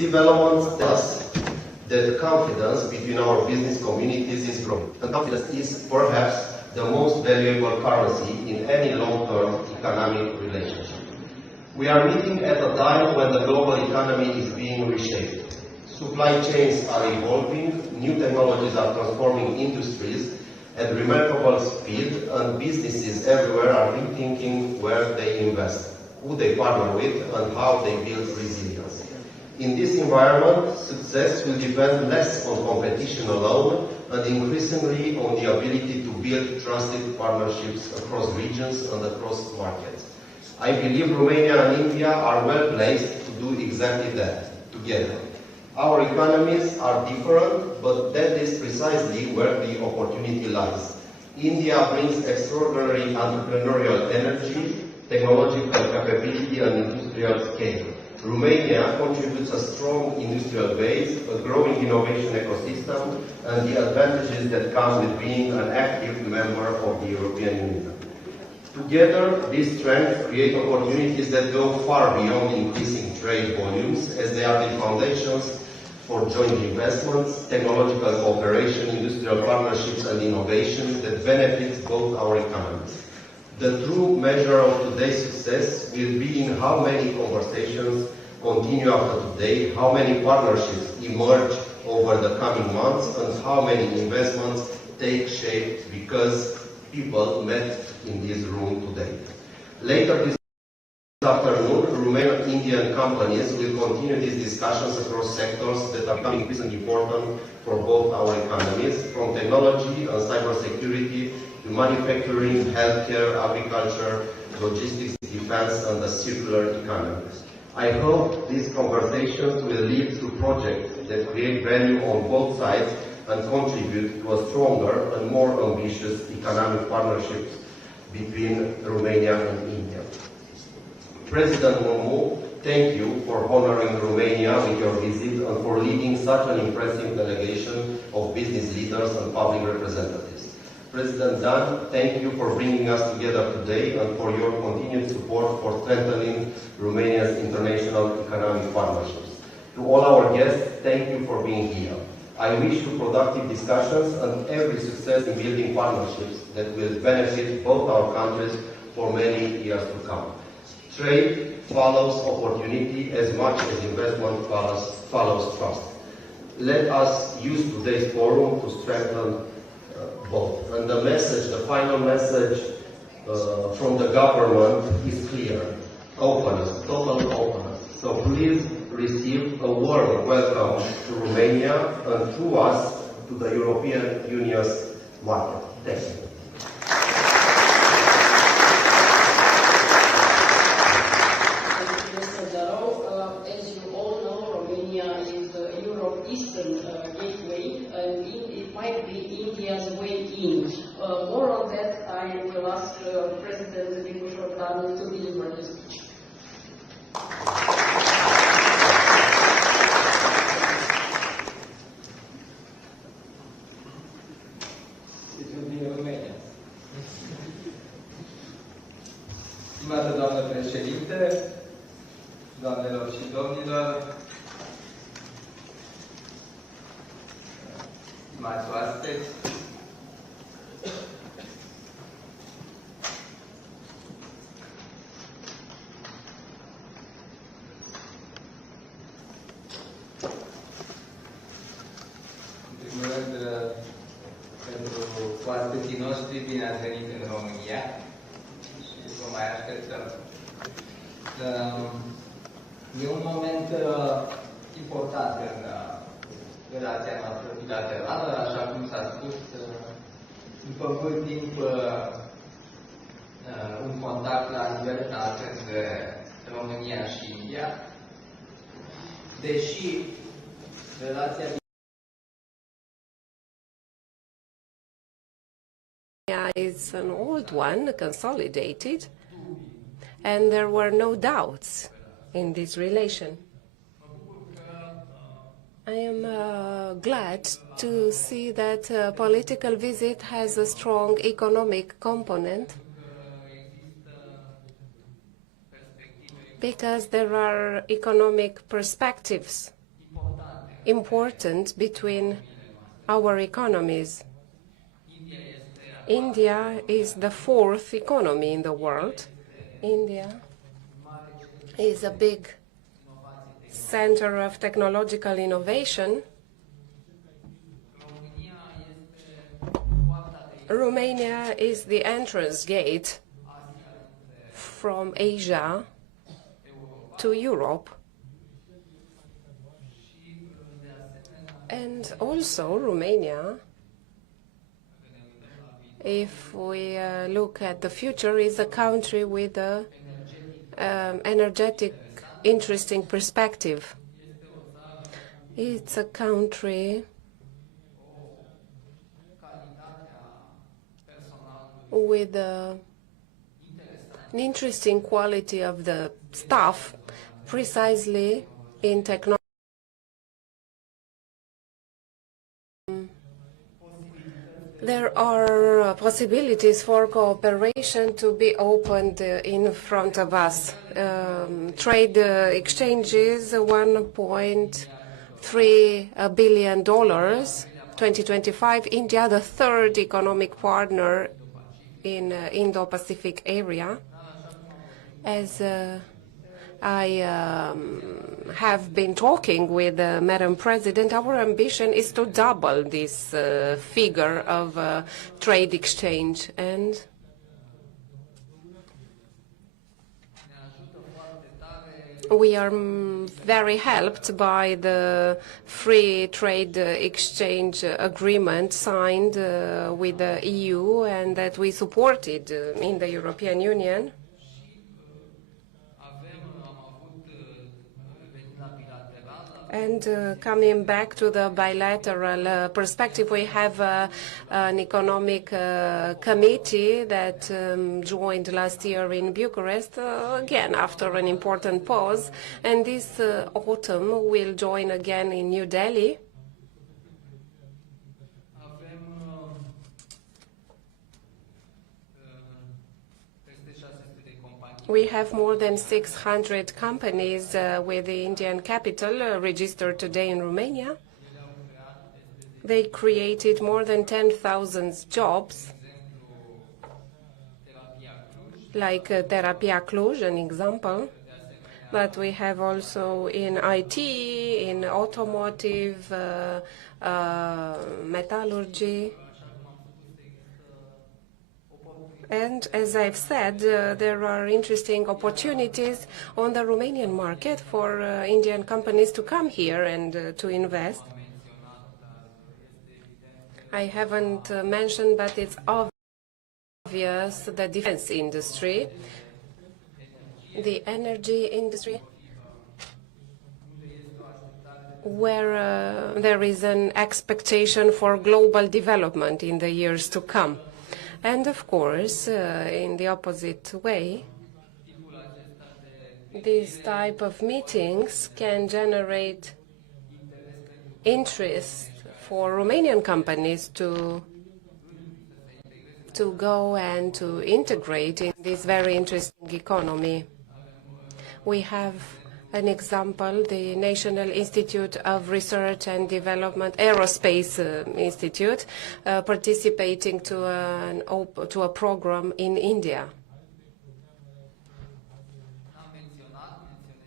These developments tell us that confidence between our business communities is growing. And confidence is perhaps the most valuable currency in any long-term economic relationship. We are meeting at a time when the global economy is being reshaped. Supply chains are evolving, new technologies are transforming industries at remarkable speed, and businesses everywhere are rethinking where they invest, who they partner with, and how they build resilience. In this environment, success will depend less on competition alone and increasingly on the ability to build trusted partnerships across regions and across markets. I believe Romania and India are well placed to do exactly that, together. Our economies are different, but that is precisely where the opportunity lies. India brings extraordinary entrepreneurial energy, technological capability, and industrial scale. Romania contributes a strong industrial base, a growing innovation ecosystem, and the advantages that come with being an active member of the European Union. Together, these strengths create opportunities that go far beyond increasing trade volumes, as they are the foundations for joint investments, technological cooperation, industrial partnerships, and innovations that benefit both our economies. The true measure of today's success will be in how many conversations continue after today, how many partnerships emerge over the coming months, and how many investments take shape because people met in this room today. Later this afternoon, Romanian and Indian companies will continue these discussions across sectors that are becoming increasingly important for both our economies, from technology and cybersecurity to manufacturing, healthcare, agriculture, logistics, defense, and the circular economy. I hope these conversations will lead to projects that create value on both sides and contribute to a stronger and more ambitious economic partnerships between Romania and India. President Murmu, thank you for honoring Romania with your visit and for leading such an impressive delegation of business leaders and public representatives. President Dan, thank you for bringing us together today and for your continued support for strengthening Romania's international economic partnerships. To all our guests, thank you for being here. I wish you productive discussions and every success in building partnerships that will benefit both our countries for many years to come. Trade follows opportunity as much as investment follows trust. Let us use today's forum to strengthen both. And the message, the final message from the government is clear. Openness, total openness. So please receive a warm welcome to Romania and through us to the European Union's market. Thank you. As you all know, Romania is the Europe-Eastern gateway, and it might be India's way in. More on that, I will ask President Bucharest to deliver the speech. Stimată doamnă președinte, doamnelor și domnilor, stimați oaspeți, în primul rând, pentru oaspeții noștri, bine ați venit în România și vă mai așteptăm. E un moment important în relația noastră bilaterală, așa cum s-a spus, după mult timp un contact la nivel înalt între România și India, deși relația is an old one, consolidated, and there were no doubts in this relation. I am glad to see that a political visit has a strong economic component, because there are economic perspectives important between our economies. India is the fourth economy in the world. India is a big center of technological innovation. Romania is the entrance gate from Asia to Europe. And also Romania, if we look at the future, is a country with a energetic, interesting perspective. It's a country with an interesting quality of the staff, precisely in technology. There are possibilities for cooperation to be opened in front of us. Trade exchanges, $1.3 billion, 2025. India, the third economic partner in Indo-Pacific area. As I have been talking with Madam President, our ambition is to double this figure of trade exchange, and we are very helped by the free trade exchange agreement signed with the EU and that we supported in the European Union. And coming back to the bilateral perspective, we have an economic committee that joined last year in Bucharest, again after an important pause, and this autumn will join again in New Delhi. We have more than 600 companies with the Indian capital registered today in Romania. They created more than 10,000 jobs, like Therapia Cluj, an example. But we have also in IT, in automotive, metallurgy. And as I've said, there are interesting opportunities on the Romanian market for Indian companies to come here and to invest. I haven't mentioned, but it's obvious, the defense industry, the energy industry, where there is an expectation for global development in the years to come. And of course, in the opposite way, these type of meetings can generate interest for Romanian companies to go and to integrate in this very interesting economy. We have an example, the National Institute of Research and Development, Aerospace Institute, participating to a program in India.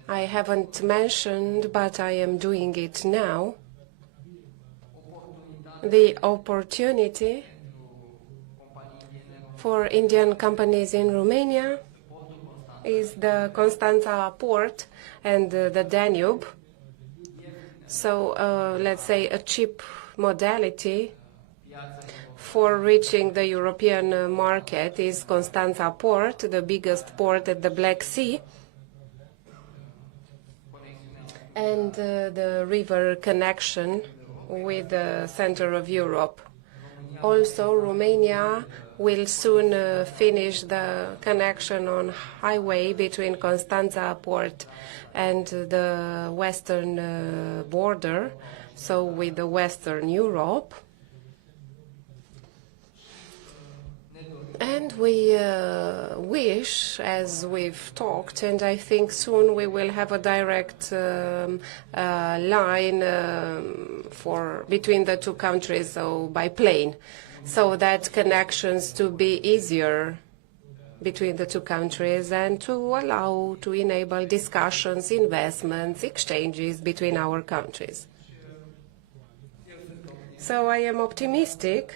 I haven't mentioned, but I am doing it now, the opportunity for Indian companies in Romania is the Constanța port and the Danube. So let's say a cheap modality for reaching the European market is Constanța port, the biggest port at the Black Sea, and the river connection with the center of Europe. Also, Romania will soon finish the connection on highway between Constanța port and the western border, so with the Western Europe. And we wish, as we've talked, and I think soon we will have a direct line between the two countries, so by plane, so that connections to be easier between the two countries and to enable discussions, investments, exchanges between our countries. So I am optimistic.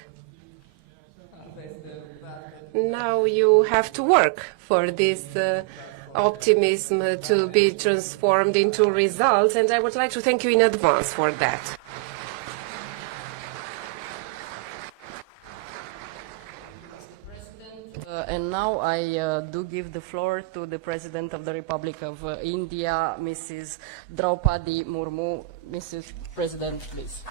Now you have to work for this optimism to be transformed into results, and I would like to thank you in advance for that. And now I do give the floor to the President of the Republic of India, Mrs. Droupadi Murmu. Mrs. President, please.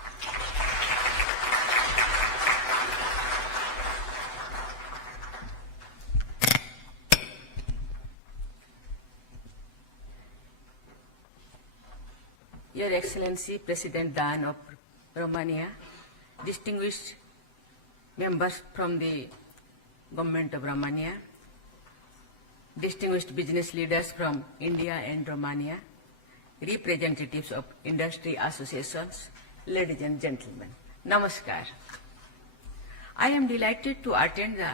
Your Excellency, President Dan of Romania, distinguished members from the Government of Romania, distinguished business leaders from India and Romania, representatives of industry associations, ladies and gentlemen, Namaskar. I am delighted to attend the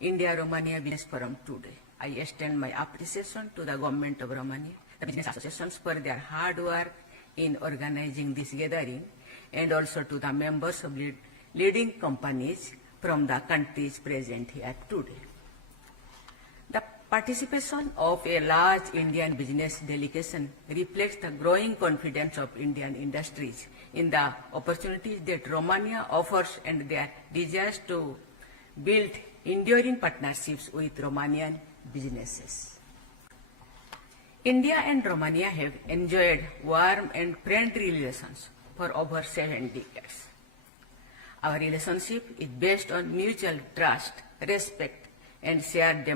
India-Romania Business Forum today. I extend my appreciation to the Government of Romania, the business associations for their hard work in organizing this gathering, and also to the members of leading companies from the countries present here today. The participation of a large Indian business delegation reflects the growing confidence of Indian industries in the opportunities that Romania offers and their desires to build enduring partnerships with Romanian businesses. India and Romania have enjoyed warm and friendly relations for over 7 decades. Our relationship is based on mutual trust, respect, and shared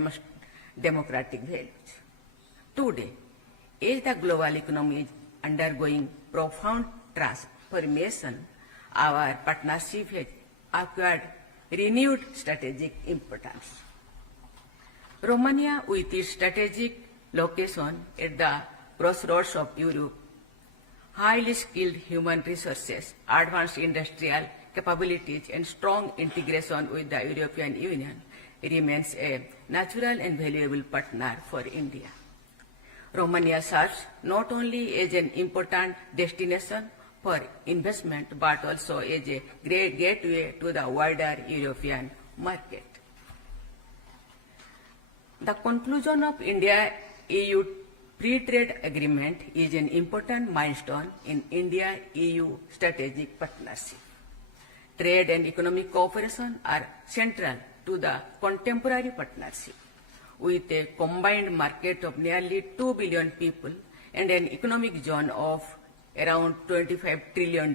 democratic values. Today, as the global economy is undergoing profound transformation, our partnership has acquired renewed strategic importance. Romania, with its strategic location at the crossroads of Europe, highly skilled human resources, advanced industrial capabilities, and strong integration with the European Union, remains a natural and valuable partner for India. Romania serves not only as an important destination for investment, but also as a great gateway to the wider European market. The conclusion of India-EU Free Trade Agreement is an important milestone in India-EU strategic partnership. Trade and economic cooperation are central to the contemporary partnership. With a combined market of nearly 2 billion people and an economic zone of around $25 trillion,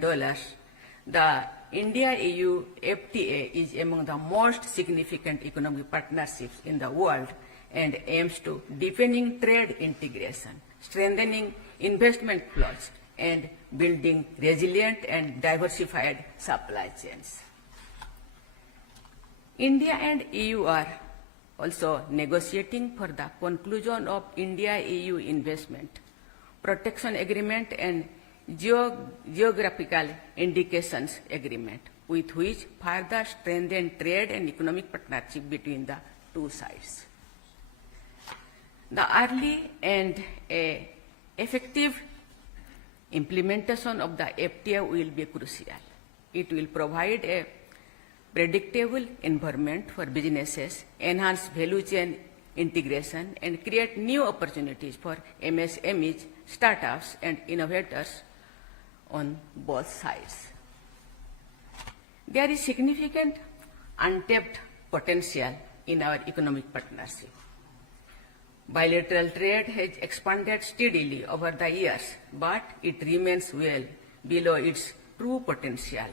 the India-EU FTA is among the most significant economic partnerships in the world and aims to deepening trade integration, strengthening investment flows, and building resilient and diversified supply chains. India and EU are also negotiating for the conclusion of India-EU Investment Protection Agreement and Geographical Indications Agreement, with which further strengthen trade and economic partnership between the two sides. The early and effective implementation of the FTA will be crucial. It will provide a predictable environment for businesses, enhance value chain integration, and create new opportunities for MSMEs, startups, and innovators on both sides. There is significant untapped potential in our economic partnership. Bilateral trade has expanded steadily over the years, but it remains well below its true potential.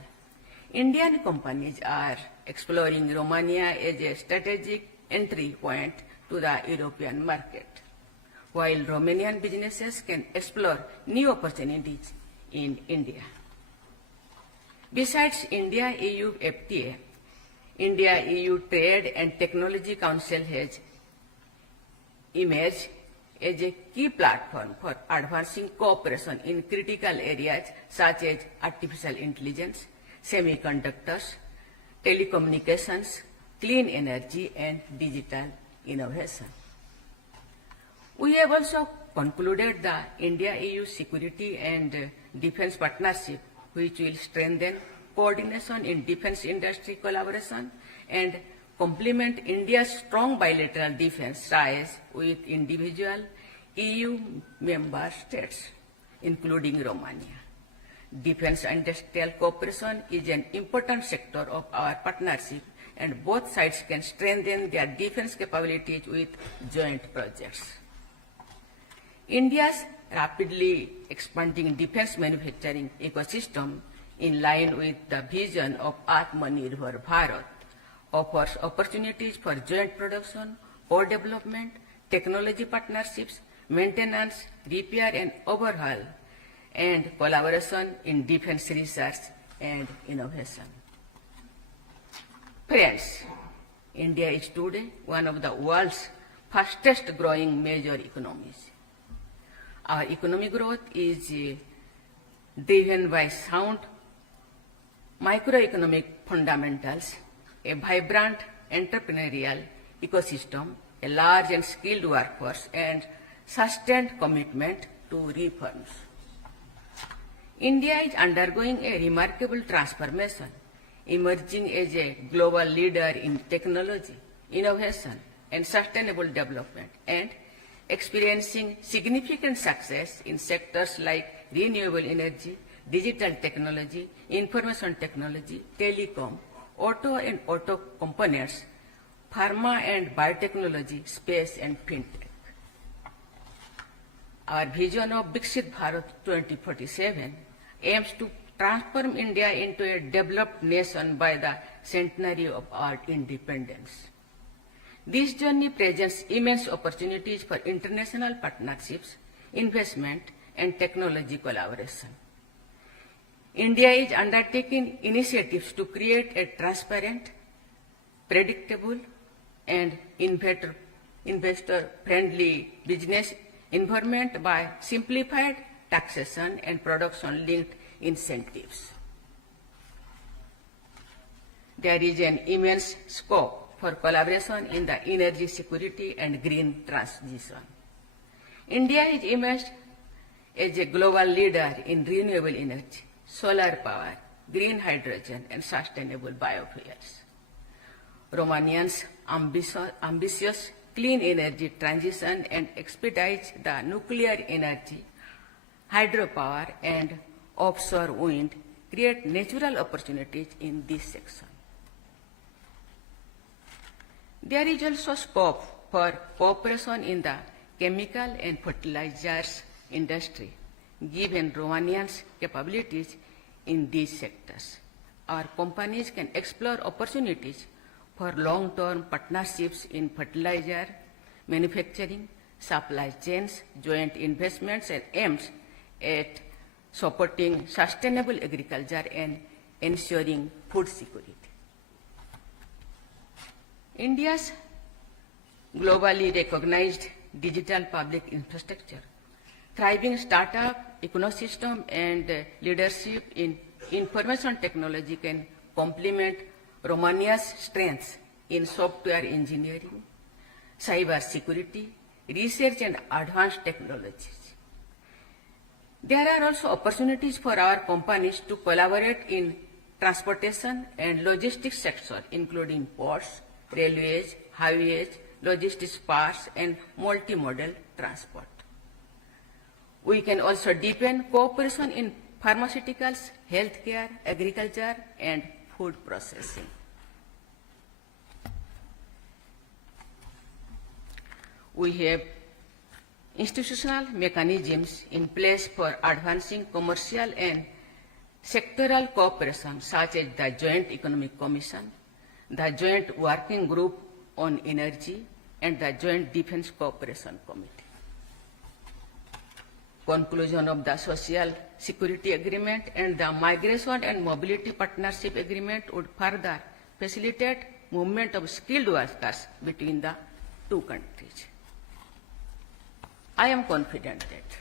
Indian companies are exploring Romania as a strategic entry point to the European market, while Romanian businesses can explore new opportunities in India. Besides India-EU FTA, India-EU Trade and Technology Council has emerged as a key platform for advancing cooperation in critical areas such as artificial intelligence, semiconductors, telecommunications, clean energy, and digital innovation. We have also concluded the India-EU Security and Defence Partnership, which will strengthen coordination in defence industry collaboration and complement India's strong bilateral defence ties with individual EU member states, including Romania. Defence industrial cooperation is an important sector of our partnership, and both sides can strengthen their defence capabilities with joint projects. India's rapidly expanding defence manufacturing ecosystem, in line with the vision of Atmanirbhar Bharat, offers opportunities for joint production, co-development, technology partnerships, maintenance, repair and overhaul, and collaboration in defence research and innovation. Friends, India is today one of the world's fastest growing major economies. Our economic growth is driven by sound microeconomic fundamentals, a vibrant entrepreneurial ecosystem, a large and skilled workforce, and sustained commitment to reforms. India is undergoing a remarkable transformation, emerging as a global leader in technology, innovation, and sustainable development, and experiencing significant success in sectors like renewable energy, digital technology, information technology, telecom, auto and auto components, pharma and biotechnology, space and fintech. Our vision of Viksit Bharat 2047 aims to transform India into a developed nation by the centenary of our independence. This journey presents immense opportunities for international partnerships, investment, and technology collaboration. India is undertaking initiatives to create a transparent, predictable, and investor-friendly business environment by simplified taxation and production-linked incentives. There is an immense scope for collaboration in the energy security and green transition. India is emerged as a global leader in renewable energy, solar power, green hydrogen, and sustainable biofuels. Romanians' ambitious clean energy transition and expedites the nuclear energy, hydropower, and offshore wind create natural opportunities in this section. There is also scope for cooperation in the chemical and fertilizers industry, given Romanians' capabilities in these sectors. Our companies can explore opportunities for long-term partnerships in fertilizer, manufacturing, supply chains, joint investments, and aims at supporting sustainable agriculture and ensuring food security. India's globally recognized digital public infrastructure, thriving startup ecosystem, and leadership in information technology can complement Romania's strengths in software engineering, cyber security, research, and advanced technologies. There are also opportunities for our companies to collaborate in transportation and logistics sector, including ports, railways, highways, logistics parks, and multimodal transport. We can also deepen cooperation in pharmaceuticals, healthcare, agriculture, and food processing. We have institutional mechanisms in place for advancing commercial and sectoral cooperation, such as the Joint Economic Commission, the Joint Working Group on Energy, and the Joint Defence Cooperation Committee. Conclusion of the Social Security Agreement and the Migration and Mobility Partnership Agreement would further facilitate movement of skilled workers between the two countries. I am confident that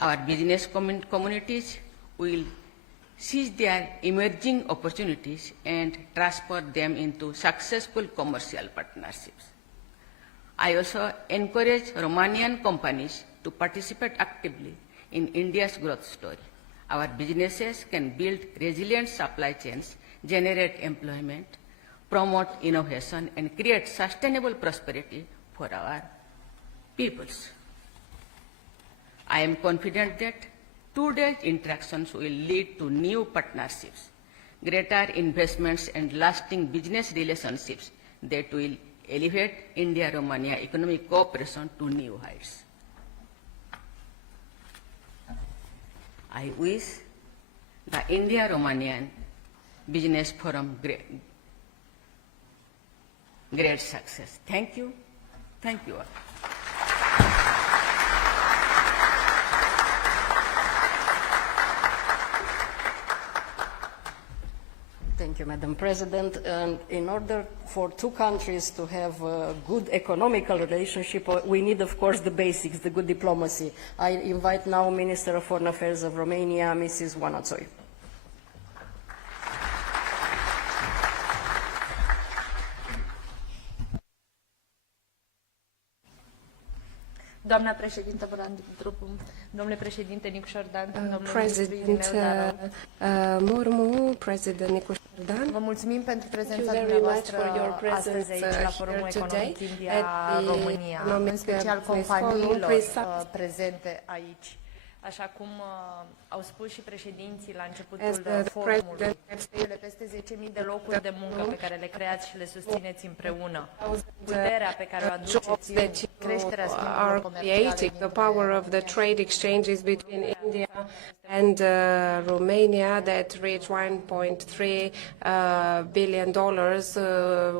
our business communities will seize their emerging opportunities and transfer them into successful commercial partnerships. I also encourage Romanian companies to participate actively in India's growth story. Our businesses can build resilient supply chains, generate employment, promote innovation, and create sustainable prosperity for our peoples. I am confident that today's interactions will lead to new partnerships, greater investments, and lasting business relationships that will elevate India-Romania economic cooperation to new heights. I wish the India-Romanian Business Forum great success. Thank you. Thank you all. Thank you, Madam President. And in order for two countries to have a good economical relationship, we need, of course, the basics, the good diplomacy. I invite now Minister of Foreign Affairs of Romania, Mrs. Wanatsoi. Doamna președintă domnule președinte Nicușor Dan, President Murmu, President Nicușor Dan, vă mulțumim pentru prezența dumneavoastră astăzi aici la Forumul Economic India-România, în special companiilor prezente aici. Așa cum au spus și președinții la începutul forumului, cele peste 10.000 de locuri de muncă pe care le creați și le susțineți împreună, puterea pe care o aduceți în creșterea schimburilor comerciale, the power of the trade exchanges between India and Romania that reach $1.3 billion.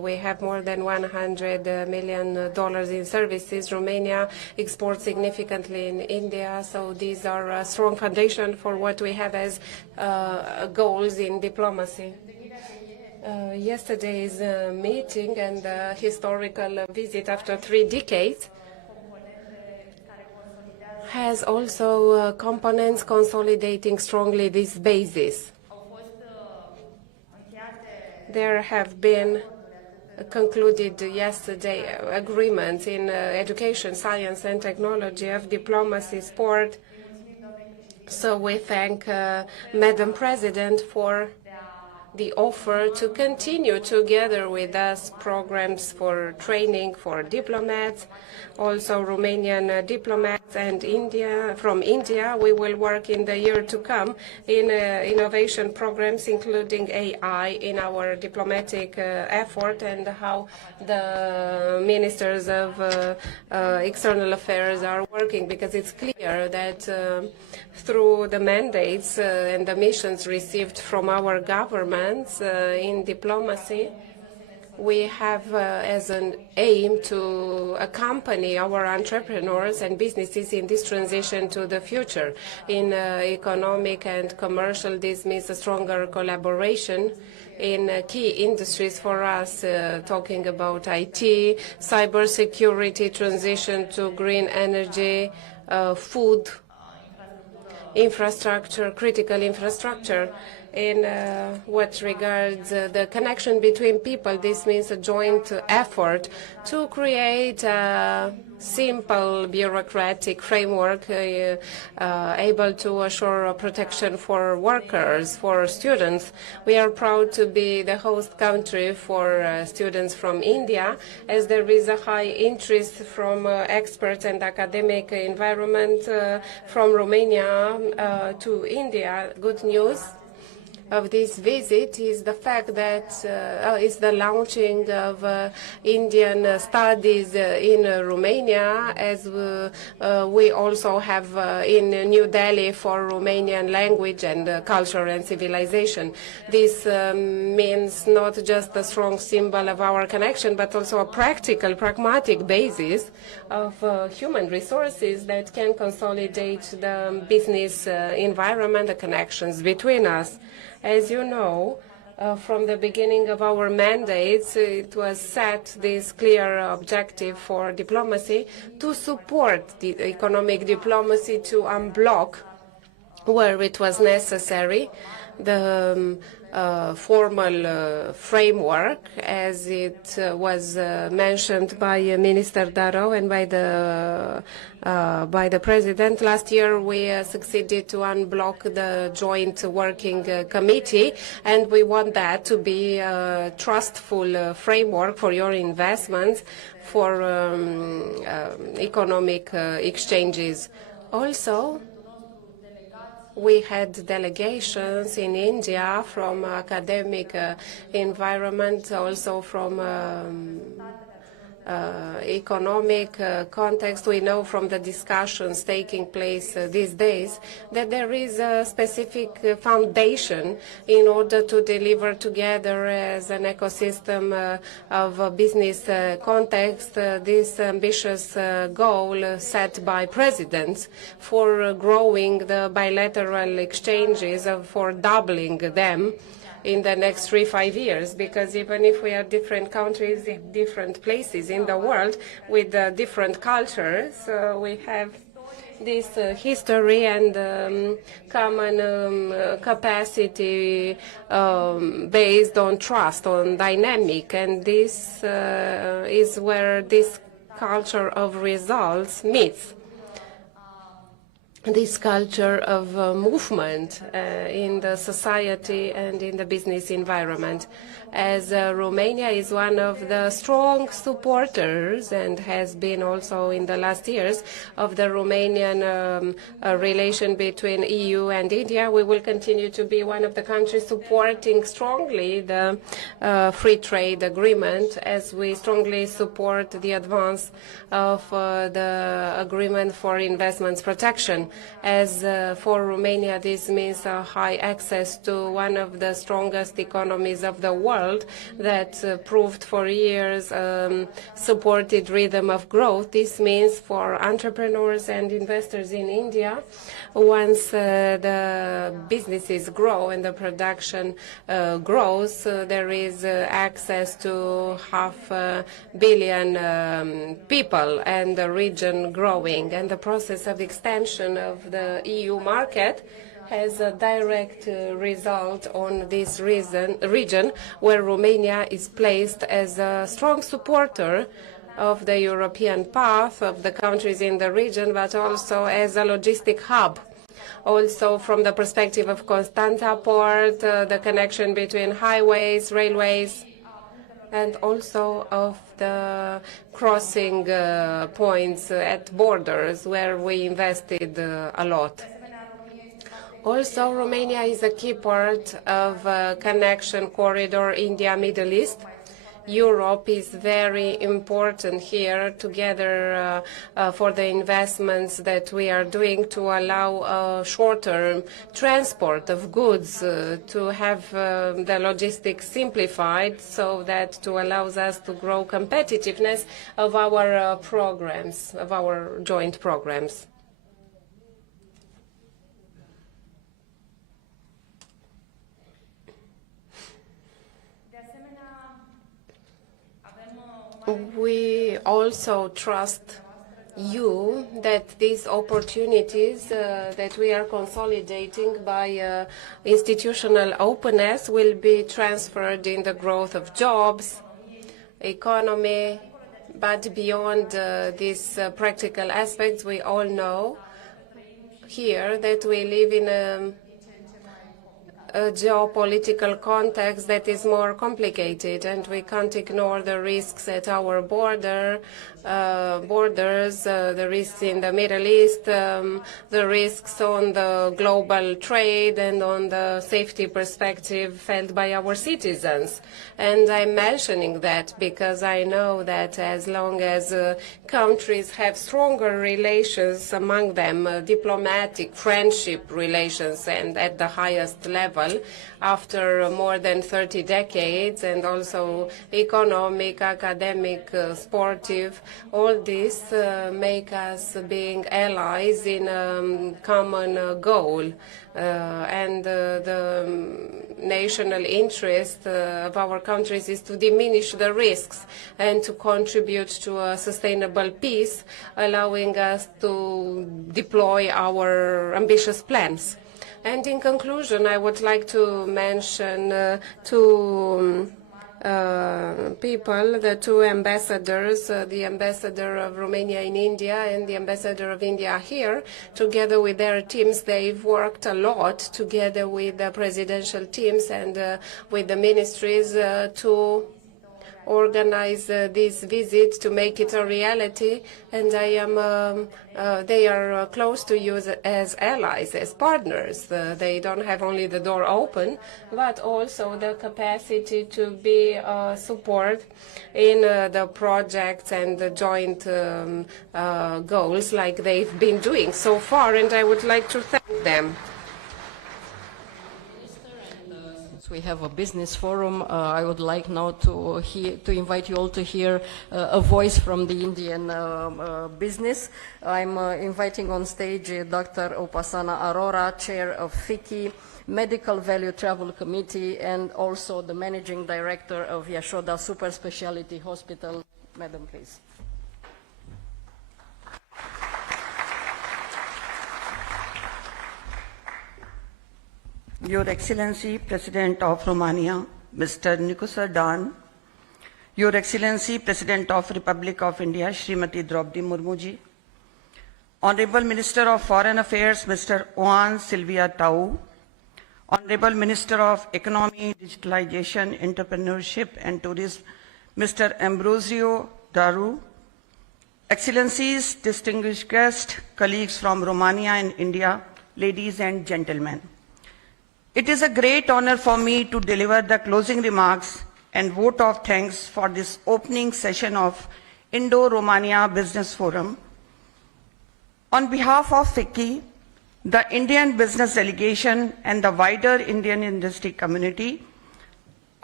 We have more than $100 million in services. Romania exports significantly in India, so these are a strong foundation for what we have as goals in diplomacy. Yesterday's meeting and historical visit after 3 decades has also components consolidating strongly this basis. There have been concluded yesterday agreements in education, science and technology, of diplomacy, sport. So we thank Madam President for the offer to continue together with us programs for training for diplomats, also Romanian diplomats, and from India. We will work in the year to come in innovation programs, including AI, in our diplomatic effort, and how the ministers of external affairs are working, because it's clear that through the mandates and the missions received from our governments in diplomacy, we have as an aim to accompany our entrepreneurs and businesses in this transition to the future. In economic and commercial, this means a stronger collaboration in key industries for us, talking about IT, cybersecurity, transition to green energy, food, infrastructure, critical infrastructure. In what regards the connection between people, this means a joint effort to create a simple bureaucratic framework able to assure protection for workers, for students. We are proud to be the host country for students from India, as there is a high interest from experts and academic environment from Romania to India. Good news of this visit is the fact that is the launching of Indian studies in Romania, as we also have in New Delhi for Romanian language and culture and civilization. This means not just a strong symbol of our connection, but also a practical, pragmatic basis of human resources that can consolidate the business environment, the connections between us. As you know, From the beginning of our mandates, it was set this clear objective for diplomacy to support the economic diplomacy to unblock, where it was necessary, the formal framework, as it was mentioned by Minister Daro and by the President. Last year, we succeeded to unblock the joint working committee, and we want that to be a trustful framework for your investments, for economic exchanges. Also, we had delegations in India from academic environment, also from economic context. We know from the discussions taking place these days that there is a specific foundation in order to deliver together as an ecosystem of a business context this ambitious goal set by presidents for growing the bilateral exchanges, for doubling them in the next 3-5 years, because even if we are different countries in different places in the world with different cultures, we have this history and common capacity based on trust, on dynamic, and this is where this culture of results meets. This culture of movement in the society and in the business environment. As Romania is one of the strong supporters and has been also in the last years of the Romanian relation between EU and India, we will continue to be one of the countries supporting strongly the free trade agreement, as we strongly support the advance of the agreement for investments protection. As for Romania, this means high access to one of the strongest economies of the world that proved for years supported rhythm of growth. This means for entrepreneurs and investors in India, once the businesses grow and the production grows, there is access to 500 million people and the region growing. And the process of extension of the EU market has a direct result on this region, where Romania is placed as a strong supporter of the European path of the countries in the region, but also as a logistic hub. Also from the perspective of Constanța port, the connection between highways, railways, and also of the crossing points at borders, where we invested a lot. Also, Romania is a key part of a connection corridor India-Middle East. Europe is very important here together for the investments that we are doing to allow short-term transport of goods, to have the logistics simplified, so that to allows us to grow competitiveness of our programs, of our joint programs. We also trust you that these opportunities that we are consolidating by institutional openness will be transferred in the growth of jobs, economy, but beyond these practical aspects, we all know here that we live in a geopolitical context that is more complicated, and we can't ignore the risks at our borders, the risks in the Middle East, the risks on the global trade and on the safety perspective felt by our citizens. And I'm mentioning that because I know that as long as countries have stronger relations among them, diplomatic, friendship relations, and at the highest level, people after more than 30 decades, and also economic, academic, sportive. All this make us being allies in a common goal. And the national interest of our countries is to diminish the risks and to contribute to a sustainable peace, allowing us to deploy our ambitious plans. And in conclusion, I would like to mention two people, the two ambassadors, the ambassador of Romania in India and the ambassador of India here. Together with their teams, they've worked a lot together with the presidential teams and with the ministries to organize this visit, to make it a reality, and they are close to you as allies, as partners. They don't have only the door open, but also the capacity to be support in the projects and the joint goals like they've been doing so far, and I would like to thank them. We have a business forum. I would like now to invite you all to hear a voice from the Indian business. I'm inviting on stage Dr. Upasana Arora, Chair of FICCI, Medical Value Travel Committee, and also the Managing Director of Yashoda Super Specialty Hospital. Madam, please. Your Excellency, President of Romania, Mr. Nicusar Dan, Your Excellency, President of Republic of India, Srimati Droupadi Murmu ji, Honorable Minister of Foreign Affairs, Mr. Juan Silvia Tau, Honorable Minister of Economy, Digitalization, Entrepreneurship and Tourism, Mr. Ambrosio Daru, Excellencies, distinguished guests, colleagues from Romania and India, ladies and gentlemen. It is a great honor for me to deliver the closing remarks and vote of thanks for this opening session of Indo-Romania Business Forum. On behalf of FICCI, the Indian business delegation and the wider Indian industry community,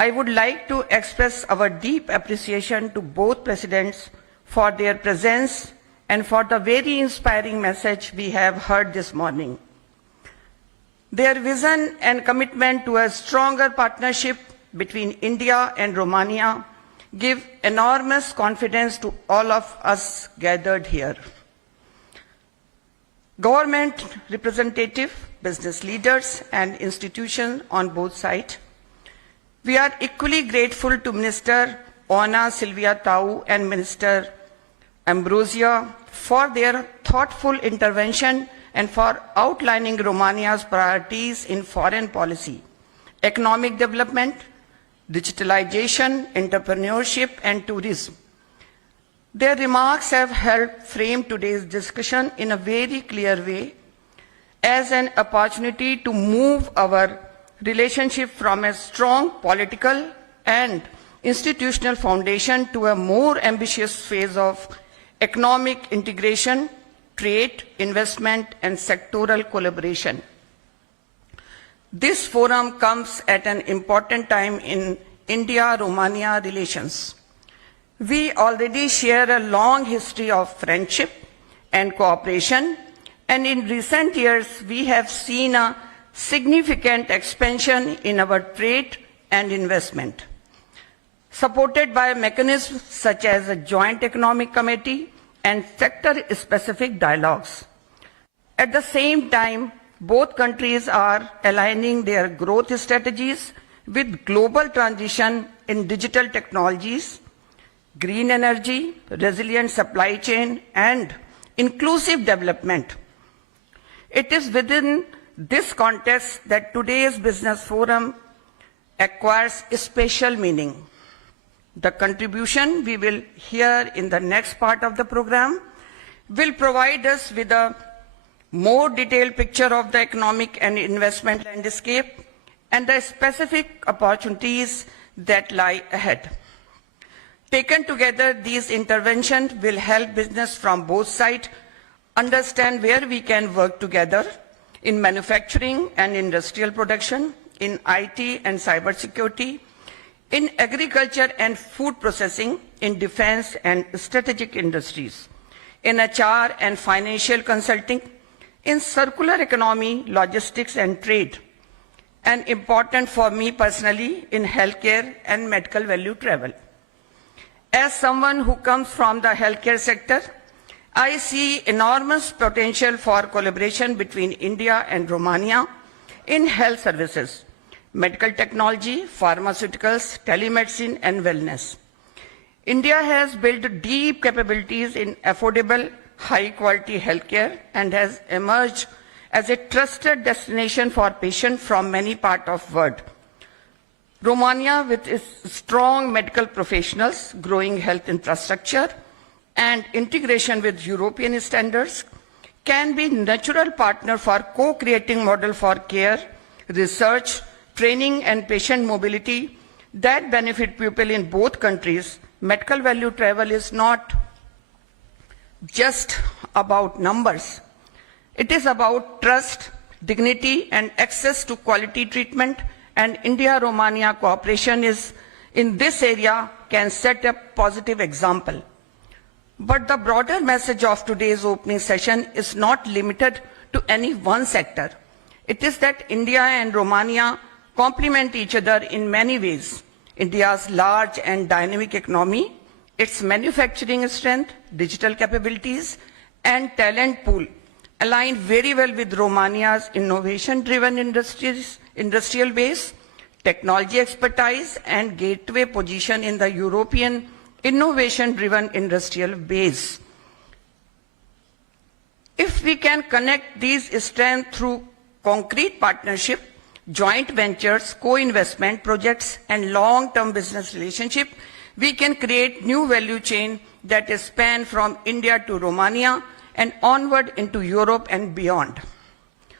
I would like to express our deep appreciation to both presidents for their presence and for the very inspiring message we have heard this morning. Their vision and commitment to a stronger partnership between India and Romania give enormous confidence to all of us gathered here. Government representatives, business leaders, and institutions on both sides, we are equally grateful to Minister Juana Silvia Tau and Minister Ambrosia for their thoughtful intervention and for outlining Romania's priorities in foreign policy, economic development, digitalization, entrepreneurship, and tourism. Their remarks have helped frame today's discussion in a very clear way as an opportunity to move our relationship from a strong political and institutional foundation to a more ambitious phase of economic integration, trade, investment, and sectoral collaboration. This forum comes at an important time in India-Romania relations. We already share a long history of friendship and cooperation, and in recent years, we have seen a significant expansion in our trade and investment, supported by mechanisms such as a Joint Economic Committee and sector-specific dialogues. At the same time, both countries are aligning their growth strategies with global transition in digital technologies, green energy, resilient supply chain, and inclusive development. It is within this context that today's business forum acquires a special meaning. The contribution we will hear in the next part of the program will provide us with a more detailed picture of the economic and investment landscape and the specific opportunities that lie ahead. Taken together, these interventions will help business from both sides understand where we can work together in manufacturing and industrial production, in IT and cybersecurity, in agriculture and food processing, in defense and strategic industries, in HR and financial consulting, in circular economy, logistics and trade, and important for me personally in healthcare and medical value travel. As someone who comes from the healthcare sector, I see enormous potential for collaboration between India and Romania in health services, medical technology, pharmaceuticals, telemedicine, and wellness. India has built deep capabilities in affordable, high-quality healthcare and has emerged as a trusted destination for patients from many parts of the world. Romania, with its strong medical professionals, growing health infrastructure, and integration with European standards, can be a natural partner for co-creating model for care, research, training, and patient mobility that benefit people in both countries. Medical value travel is not just about numbers. It is about trust, dignity, and access to quality treatment, and India-Romania cooperation is in this area can set a positive example. But the broader message of today's opening session is not limited to any one sector. It is that India and Romania complement each other in many ways. India's large and dynamic economy, its manufacturing strength, digital capabilities, and talent pool align very well with Romania's innovation-driven industrial base, technology expertise, and gateway position in the European innovation-driven industrial base. If we can connect these strengths through concrete partnership, joint ventures, co-investment projects, and long-term business relationship, we can create new value chain that is span from India to Romania and onward into Europe and beyond.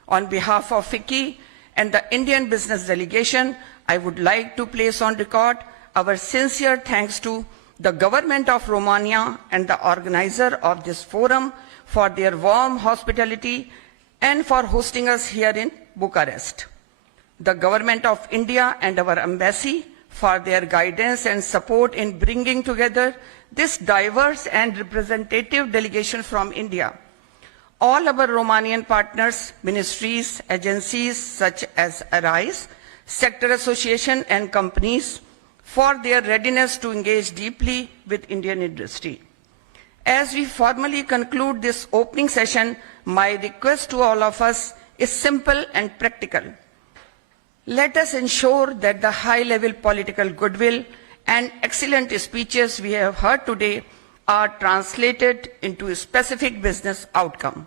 On behalf of FICCI and the Indian business delegation, I would like to place on record our sincere thanks to the government of Romania and the organizer of this forum for their warm hospitality and for hosting us here in Bucharest. The government of India and our embassy for their guidance and support in bringing together this diverse and representative delegation from India. All our Romanian partners, ministries, agencies such as ARISE, sector association and companies for their readiness to engage deeply with Indian industry. As we formally conclude this opening session, my request to all of us is simple and practical. Let us ensure that the high-level political goodwill and excellent speeches we have heard today are translated into a specific business outcome.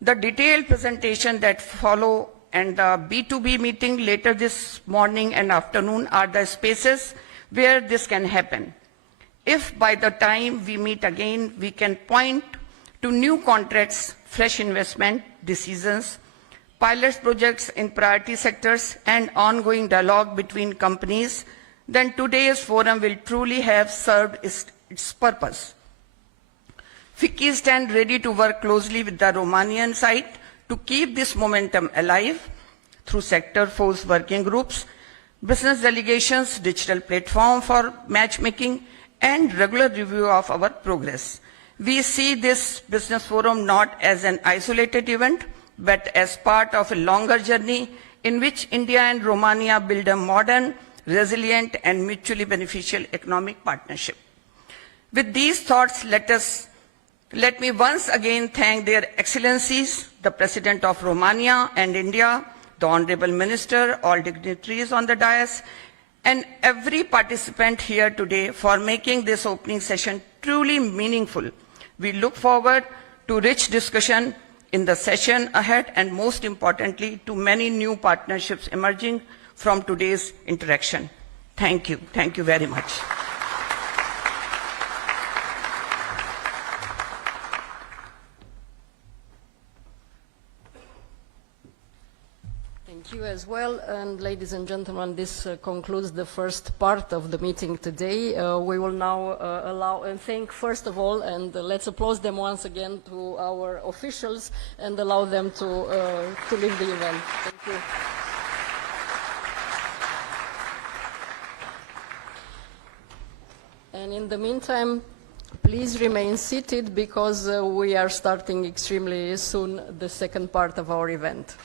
The detailed presentation that follow and the B2B meeting later this morning and afternoon are the spaces where this can happen. If by the time we meet again, we can point to new contracts, fresh investment decisions, pilot projects in priority sectors, and ongoing dialogue between companies, then today's forum will truly have served its purpose. FICCI stands ready to work closely with the Romanian side to keep this momentum alive through sector force working groups, business delegations, digital platform for matchmaking, and regular review of our progress. We see this business forum not as an isolated event, but as part of a longer journey in which India and Romania build a modern, resilient, and mutually beneficial economic partnership. With these thoughts, let me once again thank their excellencies, the President of Romania and India, the Honorable Minister, all dignitaries on the dais, and every participant here today for making this opening session truly meaningful. We look forward to rich discussion in the session ahead, and most importantly, to many new partnerships emerging from today's interaction. Thank you. Thank you very much. Thank you as well. And ladies and gentlemen, this concludes the first part of the meeting today. We will now allow and thank first of all, and let's applaud them once again to our officials and allow them to leave the event. Thank you. the meantime, please remain seated because we are starting extremely soon the second part of our event.